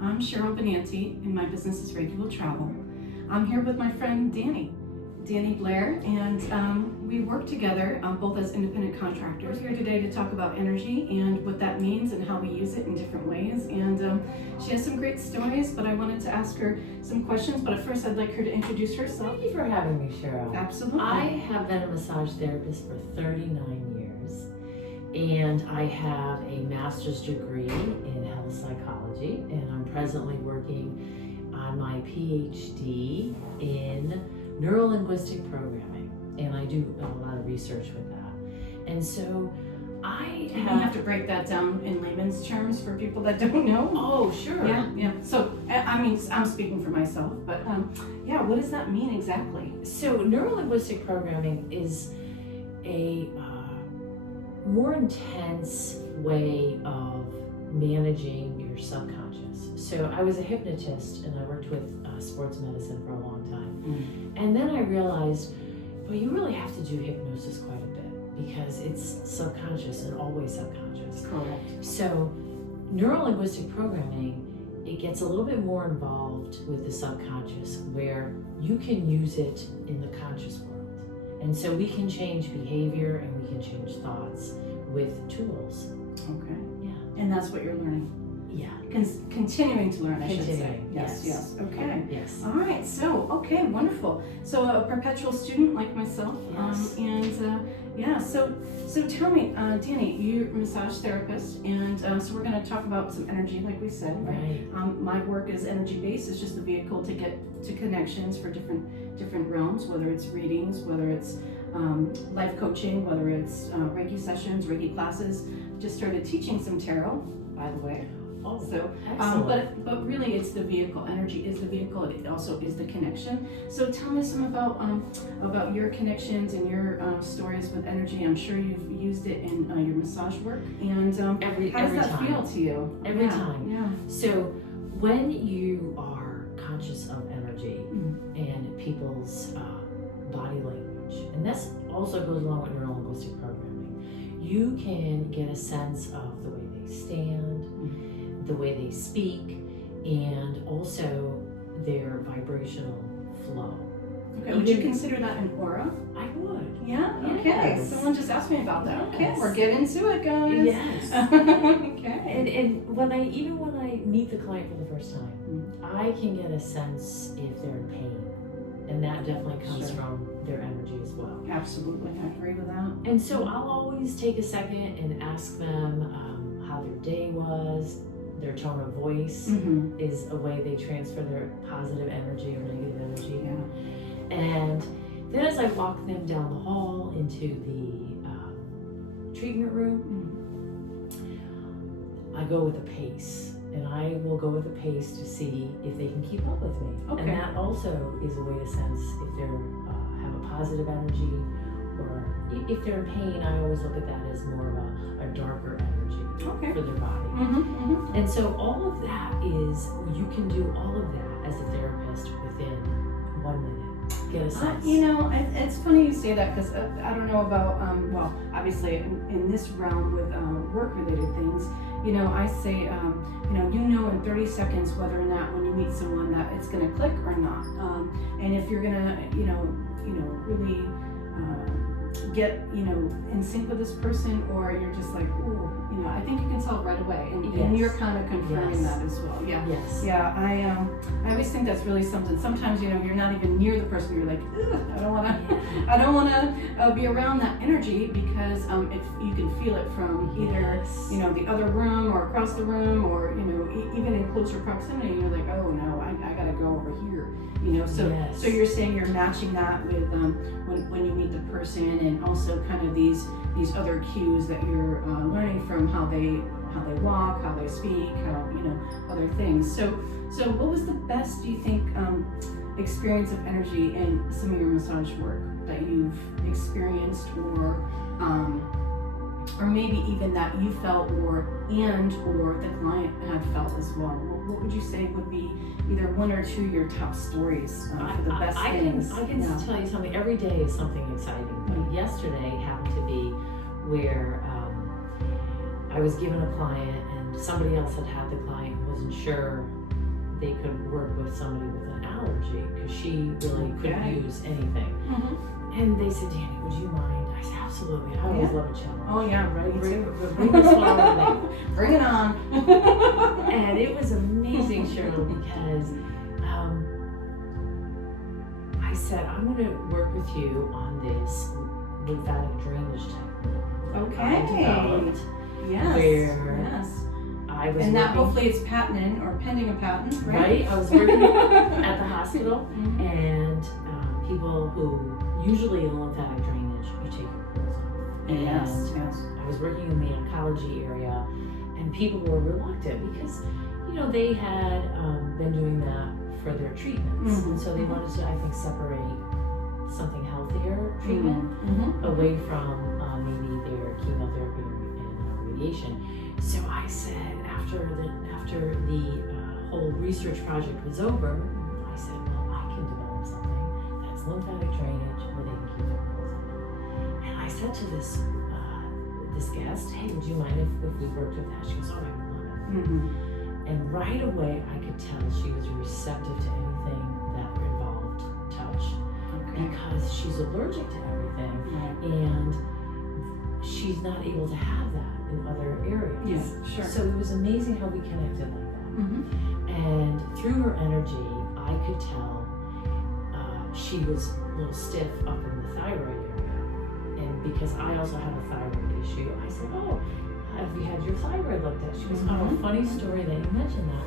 I'm Cheryl Benanti, and my business is Regular Travel. I'm here with my friend Dani Blair, and we work together both as independent contractors. We're here today to talk about energy and what that means and how we use it in different ways. And she has some great stories, but I wanted to ask her some questions. But at first, I'd like her to introduce herself. Thank you for having me, Cheryl. Absolutely. I have been a massage therapist for 39 years, and I have a master's degree in health psychology, and I'm presently working on my PhD in neuro-linguistic programming, and I do a lot of research with that. And so I have to break that down in layman's terms for people that don't know. Oh, sure. Yeah. So, I mean, I'm speaking for myself, but yeah, what does that mean exactly? So, neuro-linguistic programming is a more intense way of managing your subconscious. So, I was a hypnotist, and I worked with sports medicine for a long time. And then I realized, well, you really have to do hypnosis quite a bit because it's subconscious and always subconscious. Correct. So neuro-linguistic programming, it gets a little bit more involved with the subconscious where you can use it in the conscious world. And so we can change behavior and we can change thoughts with tools. Okay. Yeah. And that's what you're learning. Yeah. Continuing to learn, I should say. Yes. Okay. Yes. All right. So, okay, wonderful. So, a perpetual student like myself. Yes. Yeah. So tell me, Dani, you're a massage therapist, and so we're going to talk about some energy, like we said. Right. My work is energy based. It's just a vehicle to get to connections for different realms, whether it's readings, whether it's life coaching, whether it's Reiki sessions, Reiki classes. Just started teaching some tarot, by the way. Also, but really it's the vehicle. Energy is the vehicle. It also is the connection. So tell me some about your connections and your stories with energy. I'm sure you've used it in your massage work. And how does that time. Feel to you? Every time. Yeah. So when you are conscious of energy and people's body language, and this also goes along with neuro-linguistic programming, you can get a sense of the way they stand, the way they speak, and also their vibrational flow. Okay. Would you consider that an aura? I would. Yeah? Okay. Yes. Someone just asked me about that. Yes. Okay, we're getting into it, guys. Yes. Okay. And when I meet the client for the first time, I can get a sense if they're in pain. And that definitely comes from their energy as well. Absolutely. I agree with that. And so I'll always take a second and ask them how their day was. Their tone of voice is a way they transfer their positive energy or negative energy. Yeah. And then as I walk them down the hall into the treatment room, I go with a pace. And I will go with a pace to see if they can keep up with me. Okay. And that also is a way to sense if they have a positive energy, or if they're in pain. I always look at that as more of a darker energy for their body. And so all of that is, you can do all of that as a therapist within 1 minute. Get a sense. It's funny you say that, because I don't know about, well, obviously in this realm with work-related things, I say, in 30 seconds whether or not when you meet someone that it's going to click or not. And if you're going to, really get, in sync with this person, or you're just like, ooh, I think you can tell right away. And you're kind of confirming that as well. Yeah. Yes. Yeah. I always think that's really something. Sometimes, you're not even near the person. You're like, I don't want to be around that energy, because you can feel it from either, the other room or across the room, or, even in closer proximity. You're like, oh no, I got to go over here. So you're saying you're matching that with when you meet the person, and also kind of these other cues that you're learning from how they walk, how they speak, how other things. So what was the best, do you think, experience of energy in some of your massage work that you've experienced, or maybe even that you felt, or the client had felt as well? What would you say would be either one or two of your top stories for the best things? I can tell you something. Every day is something exciting. But yesterday happened to be where I was given a client, and somebody else had the client, wasn't sure they could work with somebody with an allergy because she really couldn't use anything. And they said, Dani, would you mind? I said, absolutely. I always love a challenge. Oh yeah, right. Bring this one over me. Bring it on. And it was amazing, Cheryl, because I said, I'm going to work with you on this lymphatic drainage technique. Okay. I developed. Yes. Where I was and that working, hopefully it's patented or pending a patent, right? Right. I was working at the hospital, and people who usually in lymphatic drainage, you take your clothes off. And Yes. I was working in the oncology area, and people were reluctant because, they had been doing that for their treatments, and so they wanted to, I think, separate something healthier treatment away from maybe their chemotherapy and radiation. So I said, after the whole research project was over, I said, well, I can develop something that's lymphatic drainage where they can keep their clothes on. And I said to this guest, hey, would you mind if we worked with that? She goes, oh, I would love it. And right away, I could tell she was receptive to anything that involved touch, because she's allergic to everything, and she's not able to have that in other areas. Yeah, sure. So it was amazing how we connected like that. And through her energy, I could tell she was a little stiff up in the thyroid area. And because I also have a thyroid issue, I said, oh, have you had your thyroid looked at? She goes, oh, funny story that you mentioned that.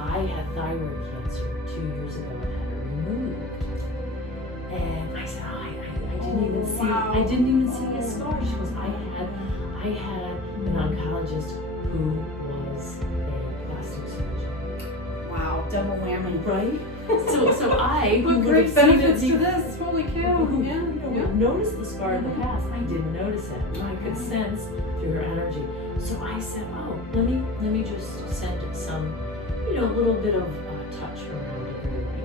I had thyroid cancer 2 years ago and had it removed. And I said, oh, I didn't even see a scar. She goes, I had an oncologist who was a plastic surgeon. Wow, double whammy. Right? So I, what great benefits to this. Holy cow. Noticed the scar in the past. I didn't notice it. I could sense through her energy. So I said, oh, let me just send some, a little bit of touch around the relay.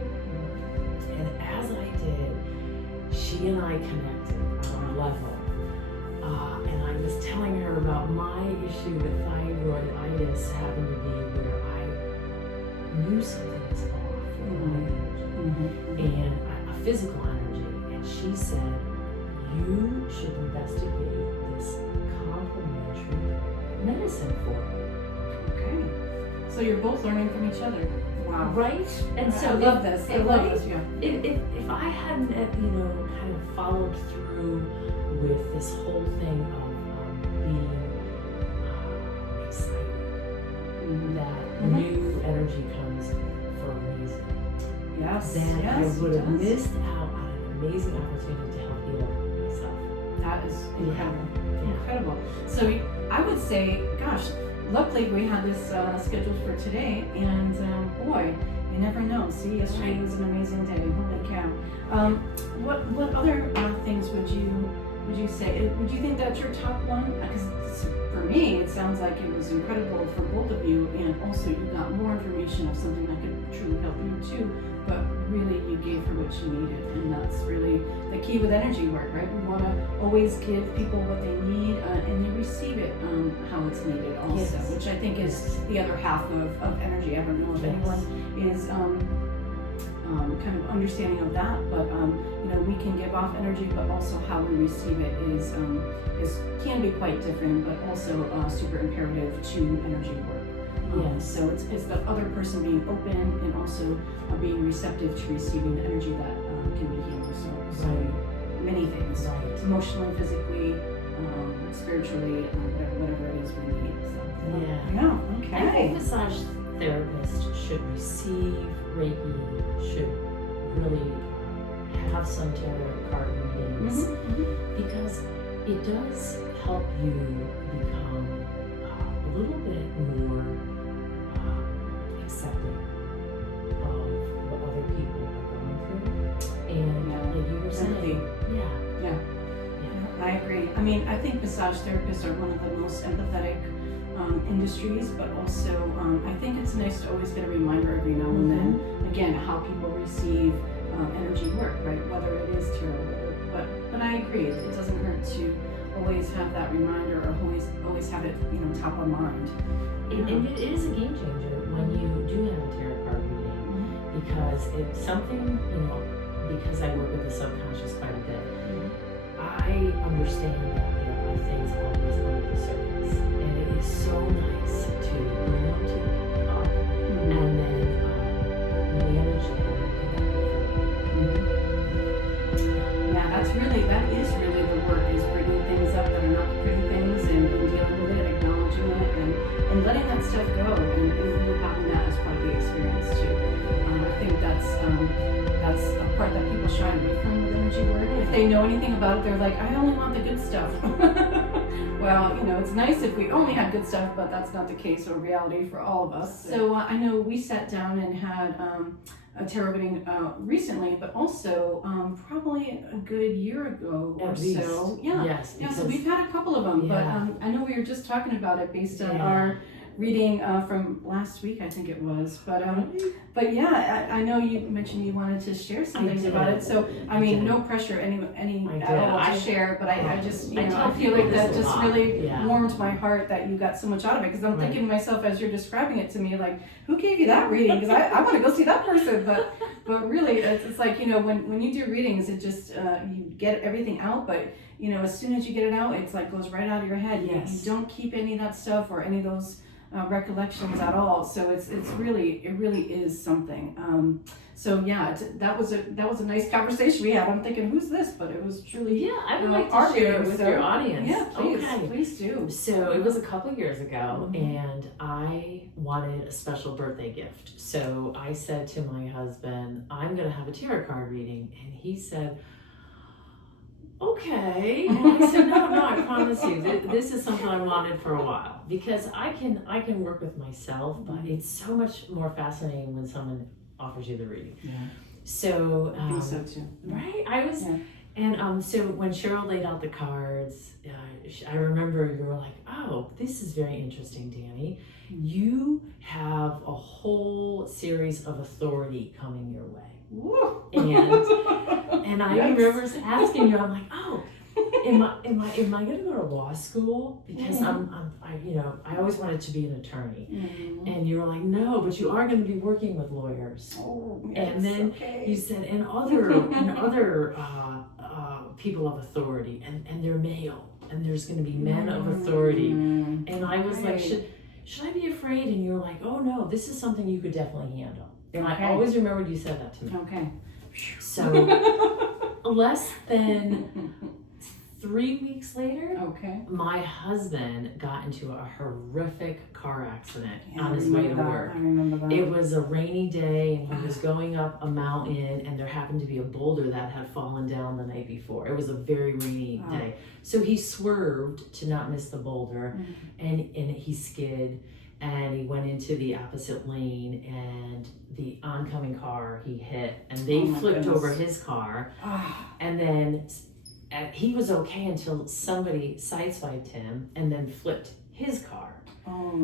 And as I did, she and I connected on a level. And I was telling her about my issue with thyroiditis happened to be where I knew something was off with my energy, and a physical energy. And she said, you should investigate this complementary medicine for it. Okay. So you're both learning from each other. Wow. Right? And so I love this. I love this, yeah. If I hadn't, kind of followed through with this whole thing of being excited, that new energy comes for a reason, then I would have missed out on an amazing opportunity to help heal myself. That is incredible. Incredible. So I would say, gosh, luckily we had this scheduled for today, and boy, you never know. See, yesterday was an amazing day. Holy cow. What other things would you say? Would you think that's your top one? Because for me, it sounds like it was incredible for both of you, and also you got more information of something that could truly help you too. But really, you gave her what she needed, and that's really the key with energy work, right? We want to always give people what they need, and you receive it how it's needed also, which I think is the other half of energy. I don't know if anyone is kind of understanding of that, but we can give off energy, but also how we receive it is can be quite different, but also super imperative to energy work. So it's the other person being open and also being receptive to receiving the energy that can be healed. So many things, emotionally, physically, spiritually, whatever it is we need. So okay. I think massage therapists should receive Reiki, should really have some tarot card readings, because it does help you become a little bit more accepting of what other people are going through. And like you were saying, I agree. I mean, I think massage therapists are one of the most empathetic industries, but also I think it's nice to always get a reminder every now and then, again, how people receive energy work, right? Whether it is tarot, but I agree, it doesn't hurt to always have that reminder, or always have it, top of mind. And it is a game changer when you do have a tarot card reading was something, because I work with the subconscious quite a bit. I understand that there are things always under the surface, and it is so nice to bring them to up and then manage them. Yeah, that is really the work, is bringing things up that are not pretty things, and dealing with it, acknowledging it, and letting that stuff go, and really having that as part of the experience too. I think that's a part that people shy away from with energy work. If they know anything about it, they're like, I only want the good stuff. Well, it's nice if we only had good stuff, but that's not the case or reality for all of us. So I know we sat down and had a tarot reading recently, but also probably a good year ago or so. Yeah. Yes. Yeah. So we've had a couple of them, but I know we were just talking about it based on our reading from last week, I think it was. But yeah, I know you mentioned you wanted to share some things about it. So I mean, no pressure any at all to share. But I just I feel like that just really warmed my heart that you got so much out of it. Because I'm thinking to myself as you're describing it to me, like, who gave you that reading? Because I want to go see that person. But really, it's like when you do readings, it just you get everything out. But as soon as you get it out, it's like goes right out of your head. Yes. You don't keep any of that stuff or any of those recollections at all. So it really is something. So yeah, that was a nice conversation we had. I'm thinking, who's this? But it was truly I would like to share it with your audience. Yeah, please do. So it was a couple of years ago, and I wanted a special birthday gift. So I said to my husband, I'm going to have a tarot card reading, and he said, okay. And I said, no, I promise you, this is something I wanted for a while, because I can work with myself, but it's so much more fascinating when someone offers you the reading. Yeah. So I think so too. right, I was, and so when Cheryl laid out the cards, I remember you were like, oh, this is very interesting, Dani. You have a whole series of authority coming your way. Woo. And I remember asking you, I'm like, oh, am I going to go to law school? Because I always wanted to be an attorney. And you were like, no, but you are going to be working with lawyers. Oh, yes, and then you said, and other people of authority, and they're male, and there's going to be men of authority. And I was like, should I be afraid? And you were like, oh no, this is something you could definitely handle. And I always remembered you said that to me. Okay. So less than 3 weeks later, my husband got into a horrific car accident on his way to work. I remember that. It was a rainy day, and he was going up a mountain, and there happened to be a boulder that had fallen down the night before. It was a very rainy day. So he swerved to not miss the boulder, and he skid. And he went into the opposite lane, and the oncoming car he hit, and they flipped over his car. And then he was okay until somebody sideswiped him and then flipped his car.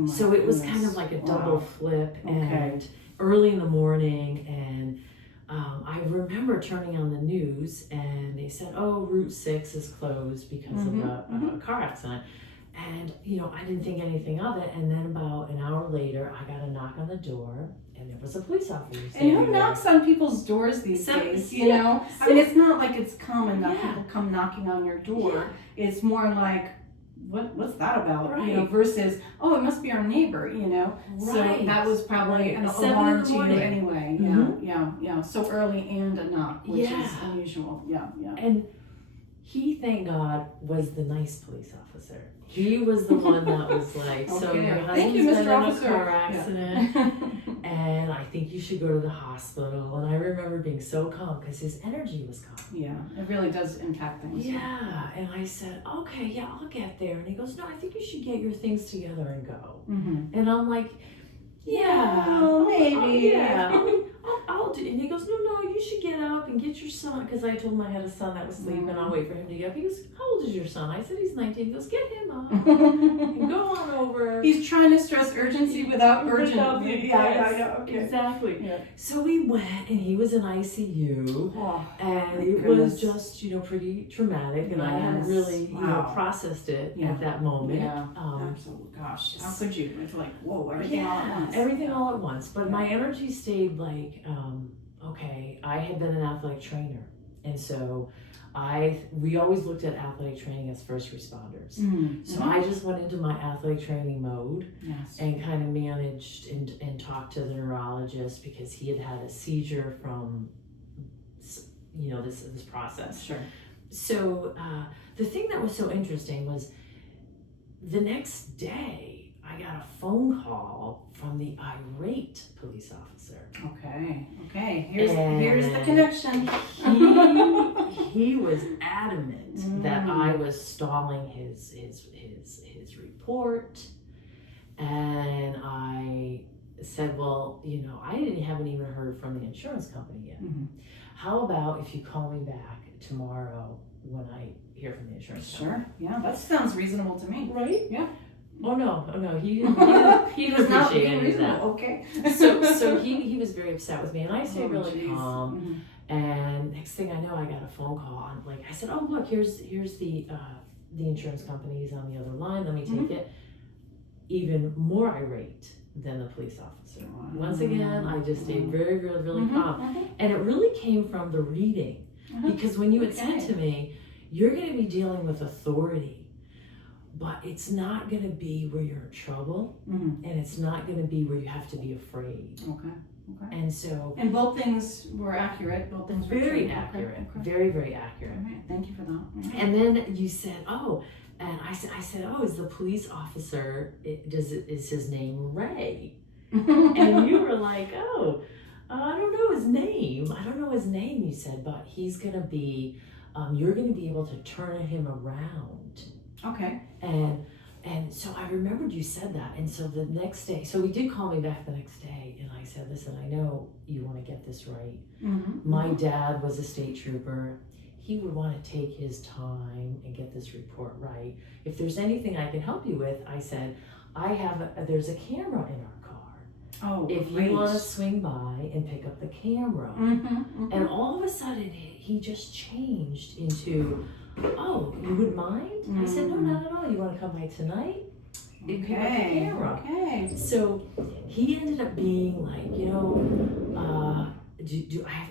So it was kind of like a double flip, and early in the morning, and I remember turning on the news, and they said, oh, Route 6 is closed because of a car accident. And, I didn't think anything of it. And then about an hour later, I got a knock on the door, and there was a police officer. And who knocks on people's doors these days, I mean, it's not like it's common that people come knocking on your door. It's more like, what's that about? Versus, oh, it must be our neighbor, So that was probably an alarm to you anyway. Yeah. So early and a knock, which is unusual. Yeah. And he, thank God, was the nice police officer. He was the one that was like, so your husband's been in a car accident, and I think you should go to the hospital. And I remember being so calm because his energy was calm. Yeah, it really does impact things. Yeah, and I said, okay, I'll get there. And he goes, no, I think you should get your things together and go. And I'm like, maybe. I'll do. And he goes, no, you should get up and get your son. Because I told him I had a son that was sleeping. I'll wait for him to get up. He goes, how old is your son? I said, he's 19. He goes, get him up and go on over. He's trying to stress urgency without urgency. Okay. Exactly. Yeah. So we went, and he was in ICU. And it was just, pretty traumatic. And I hadn't really, processed it at that moment. Yeah, absolutely. Gosh, how could you? It's like, whoa, everything all at once. Everything all at once. But my energy stayed like okay, I had been an athletic trainer, and so we always looked at athletic training as first responders. So I just went into my athletic training mode and kind of managed and talked to the neurologist because he had a seizure from, this process. Sure. So the thing that was so interesting was the next day I got a phone call from the irate police officer. Okay. Here's the connection. He was adamant that I was stalling his report, and I said, well, I haven't even heard from the insurance company yet. How about if you call me back tomorrow when I hear from the insurance company? Sure. Yeah, that sounds reasonable to me. Right? Yeah. Oh no, he didn't appreciate any of that. Okay. So he was very upset with me, and I stayed really calm. Mm-hmm. And next thing I know, I got a phone call. I said, oh look, here's the insurance company's on the other line. Let me take it. Even more irate than the police officer. Once again, I just stayed very, really, really calm, and it really came from the reading, because when you had said to me, you're going to be dealing with authority. But it's not going to be where you're in trouble, and it's not going to be where you have to be afraid. Okay. And so... And both things were accurate. Both things were very accurate. Okay. Very, very accurate. Right. Thank you for that. And then you said, oh, and I said, oh, is the police officer, is his name Ray? And you were like, oh, I don't know his name. I don't know his name, you said, but he's going to be, you're going to be able to turn him around. Okay. And so I remembered you said that. And so the next day, so he did call me back the next day, and I said, listen, I know you want to get this right. My dad was a state trooper. He would want to take his time and get this report right. If there's anything I can help you with, I said, there's a camera in our car. Oh, if you want to swing by and pick up the camera. And all of a sudden, he just changed into, oh, you would mind? I said, no, not at all. You want to come by tonight? Pick up the camera. Okay. So he ended up being like,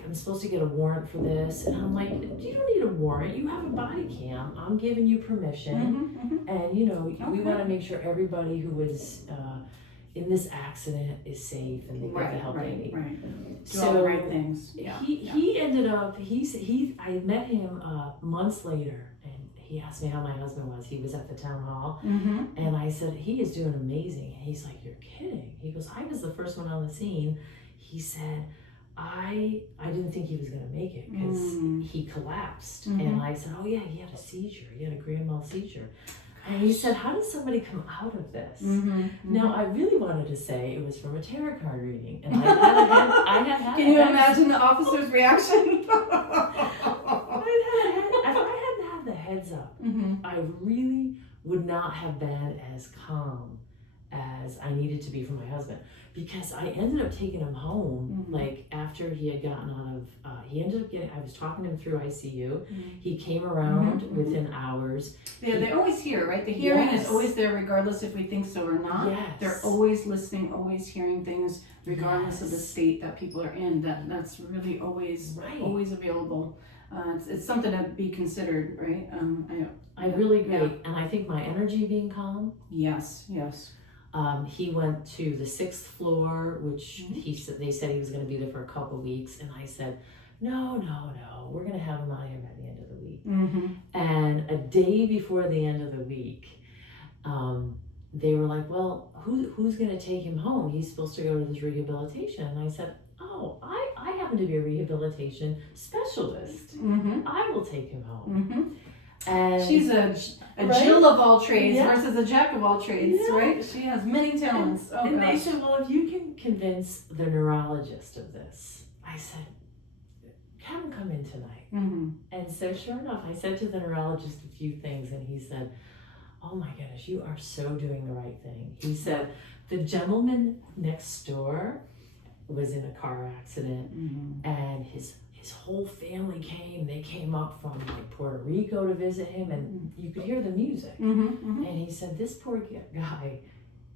I'm supposed to get a warrant for this? And I'm like, you don't need a warrant. You have a body cam. I'm giving you permission. And, we want to make sure everybody who was in this accident is safe and they get the help they need. Right. Do all the right things. Yeah. He ended up, I met him months later, and he asked me how my husband was. He was at the town hall, and I said, he is doing amazing. And he's like, you're kidding. He goes, I was the first one on the scene. He said, I didn't think he was going to make it because he collapsed. And I said, oh yeah, he had a seizure. He had a grand mal seizure. And he said, how does somebody come out of this? Now, I really wanted to say it was from a tarot card reading. And I had Can you imagine the officer's reaction? If I hadn't had the heads up, I really would not have been as calm as I needed to be for my husband, because I ended up taking him home, like after he had gotten out of, I was talking to him through ICU. He came around within hours. Yeah, they're always here, right? The hearing is always there regardless if we think so or not. Yes. They're always listening, always hearing things regardless of the state that people are in. That's really always available. It's something to be considered, right? I really agree. And I think my energy being calm. Yes. He went to the 6th floor, which they said he was going to be there for a couple of weeks. And I said, no, we're going to have him out here by the end of the week. And a day before the end of the week, they were like, well, who's going to take him home? He's supposed to go to this rehabilitation. And I said, oh, I happen to be a rehabilitation specialist. I will take him home. And she's a Jill of all trades versus a Jack of all trades, right? She has many talents. And they said, well, if you can convince the neurologist of this, I said, have him come in tonight. And so sure enough, I said to the neurologist a few things, and he said, oh my goodness, you are so doing the right thing. He said, the gentleman next door was in a car accident, and his whole family came. They came up from like Puerto Rico to visit him, and you could hear the music. And he said, this poor guy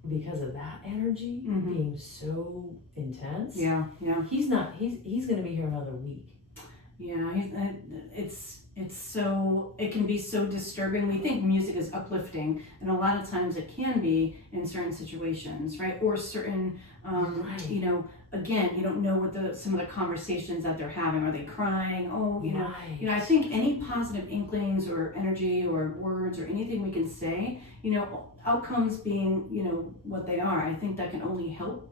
because of that energy being so intense. Yeah. He's going to be here another week. Yeah, it's so, it can be so disturbing. We think music is uplifting, and a lot of times it can be in certain situations, right? Or certain, you know, again, you don't know what some of the conversations that they're having. Are they crying? Oh, you know, I think any positive inklings or energy or words or anything we can say, you know, outcomes being, you know, what they are, I think that can only help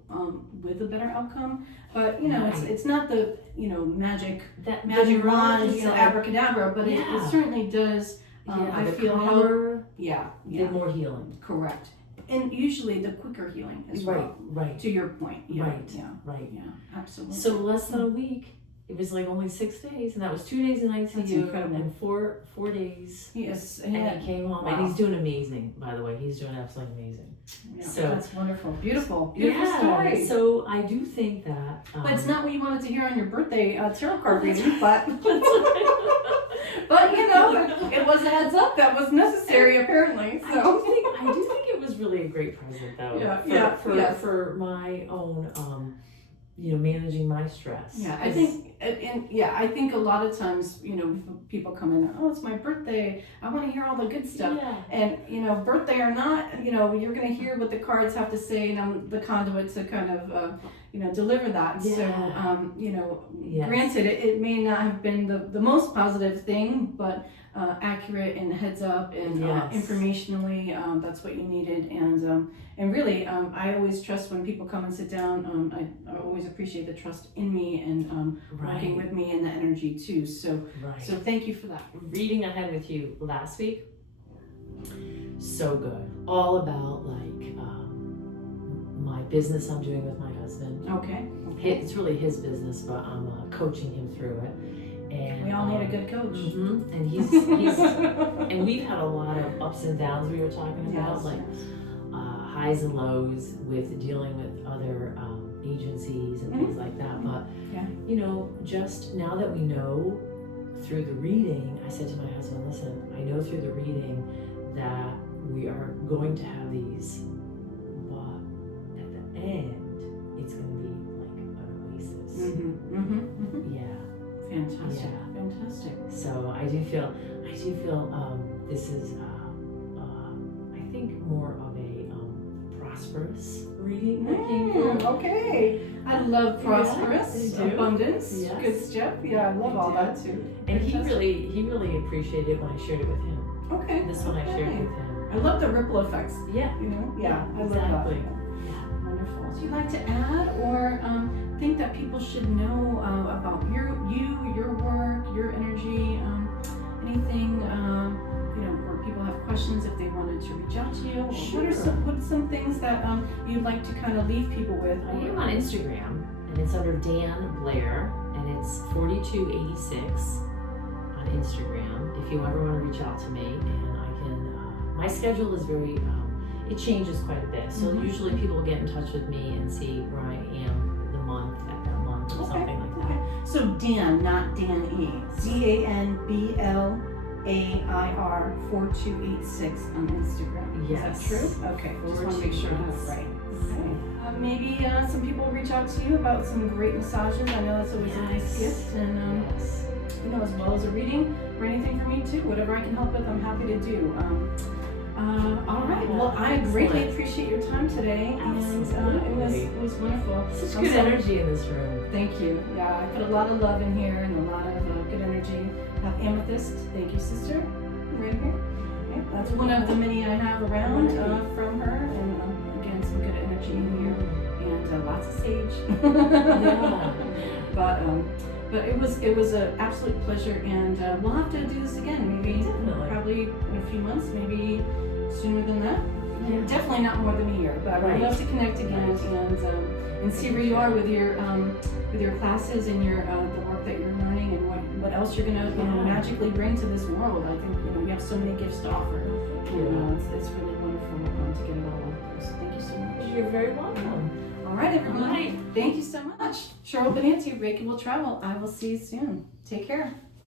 with a better outcome. But you know, it's not the, you know, magic wand, you know, abracadabra, but it certainly does. I feel help. Yeah. The more healing. Correct. And usually the quicker healing as well. Right. To your point. Yeah. Right. Yeah. Absolutely. So less than a week. It was like only 6 days, and that was 2 days in ICU and 4 days. Yes, and he came home, and he's doing amazing. By the way, he's doing absolutely amazing. Yeah, so that's wonderful, beautiful story. So I do think that, but it's not what you wanted to hear on your birthday tarot card reading, but but you know, it was a heads up that was necessary apparently. So I do think it was really a great present though. For my own. You know, managing my stress. Yeah, I think, I think a lot of times, you know, people come in, oh, it's my birthday, I want to hear all the good stuff. Yeah. And, you know, birthday or not, you know, you're going to hear what the cards have to say, and I'm the conduit to kind of, you know, deliver that. Yeah. So, you know, granted, it may not have been the most positive thing, but accurate and heads up and informationally, that's what you needed. And really, I always trust when people come and sit down. I always appreciate the trust in me and working with me and the energy too. So thank you for that. Reading I had with you last week, so good. All about like my business I'm doing with my husband. Okay. It's really his business, but I'm coaching him through it. And we all need a good coach. And he's and we've had a lot of ups and downs we were talking about, highs and lows with dealing with other agencies and things like that. But you know, just now that we know through the reading, I said to my husband, listen, I know through the reading that we are going to have these, but at the end it's going to be like an oasis. Yeah. Fantastic. Yeah. Fantastic. So I do feel this is I think more of a prosperous reading. Okay. I love prosperous, abundance, good stuff. Yeah, I love all that too. And he really appreciated it when I shared it with him. Okay. This one I shared with him. I love the ripple effects. Yeah. You know? Yeah, I exactly. love that. Yeah. Wonderful. So you'd like to add or think that people should know about your work, your energy, anything, you know, where people have questions if they wanted to reach out to you? Sure. What are some things that you'd like to kind of leave people with? I am on Instagram, and it's under Dan Blair, and it's 4286 on Instagram. If you ever want to reach out to me, and I can, my schedule is very, it changes quite a bit. So usually people will get in touch with me and see where I am the month at that month or something like that. So Dan, not Dan E. DanBlair 4286 on Instagram. Yes. Is that true? Okay. Just want to make sure that's right. Okay. Maybe some people reach out to you about some great massages. I know that's always a nice gift, and you know, as well as a reading or anything for me too. Whatever I can help with, I'm happy to do. All right. Well, I greatly appreciate your time today, and it was wonderful. Such good energy in this room. Thank you. Yeah, I put a lot of love in here and a lot of good energy. Amethyst. Thank you, sister. Right here. Okay. That's one of the many I have around from her, and again, some good energy in here, and lots of sage. But it was an absolute pleasure, and we'll have to do this again. Maybe probably in a few months, maybe sooner than that. Yeah. Definitely not more than a year, but I would love to connect again and see where you are with your classes and your the work that you're learning and what else you're gonna magically bring to this world. I think you have so many gifts to offer. It's really wonderful to get it all out there. So thank you so much. You're very welcome. All right, everyone. Thank you so much. Cheryl Benanti, Reiki Will Travel. I will see you soon. Take care.